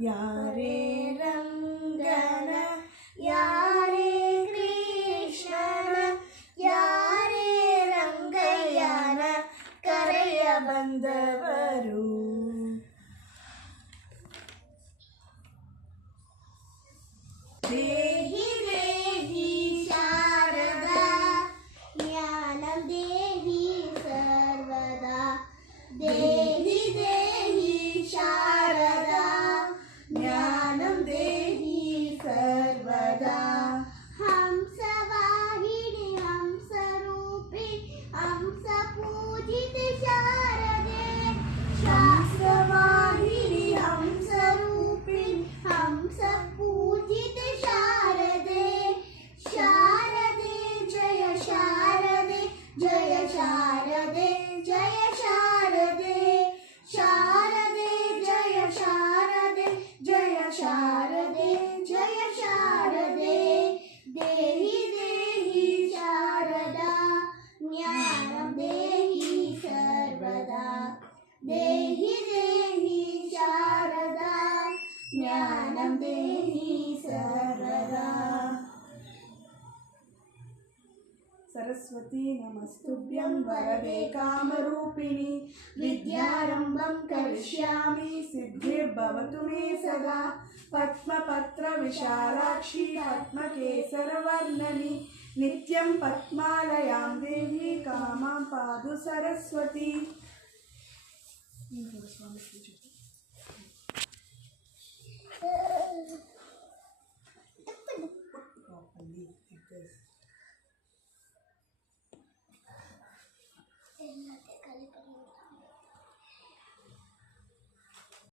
ಯಾರೇ ರಂಗನ ಯಾರೇ ಕೃಷ್ಣನ ಯಾರೇ ರಂಗಯ್ಯನ ಕರೆಯ ಬಂದವರು. ದೇಹಿ ದೇಹಿ ಶಾರದಾ ಜ್ಞಾನಂ ದೇಹಿ ಸರ್ವದಾ. ದೇಹಿ ದೇಹಿ ಶಾರದಾ ಜ್ಞಾನಂ ದೇಹಿ ಸರ್ವದಾ. ಹಂಸವಾಹಿನಿ ಹಂಸರೂಪಿ ಹಂಸ ಪೂಜಿತ ಶಾರದೆ. ಹಂಸವಾಹಿನಿ ಹಂಸರೂಪಿ ಹಂಸ ಪೂಜಿತ ಶಾರದೆ. ಶಾರದೆ ಜಯ ಶಾರದೆ ಜಯ ಶಾರದೆ ಜಯ ಶಾರದೆ. ಶಾರದೆ ಜಯ ಶಾರದೆ ಜಯ ಶಾರದೆ ಜಯ ಶಾರದೆ. ದೇಹಿ ದೇಹಿ ಶಾರದಾ ಜ್ಞಾನಂ ದೇಹಿ ಸರ್ವದಾ. ದೇಹಿ ದೇಹಿ ಶಾರದಾ ಜ್ಞಾನಂ ದೇಹಿ ಸರ್ವದಾ. ಸರಸ್ವತಿ ನಮಸ್ತುಭ್ಯಂ ವರದೆ ಕಾಮರೂಪಿಣಿ. ವಿದ್ಯಾರಂಭಂ ಕರಿಷ್ಯಾಮಿ ಸಿದ್ಧಿರ್ಭವತು ಮೇ ಸದಾ. ಪದ್ಮಪತ್ರ ವಿಶಾಲಾಕ್ಷಿ ಪದ್ಮಕೇಸರವರ್ಣನಿ. ನಿತ್ಯಂ ಪದ್ಮಾಲಯಾಂ ದೇವಿ ಕಾಮಾಂ ಪಾದು ಸರಸ್ವತಿ. ಸ್ವಾಮಿ ಪೂಜೆ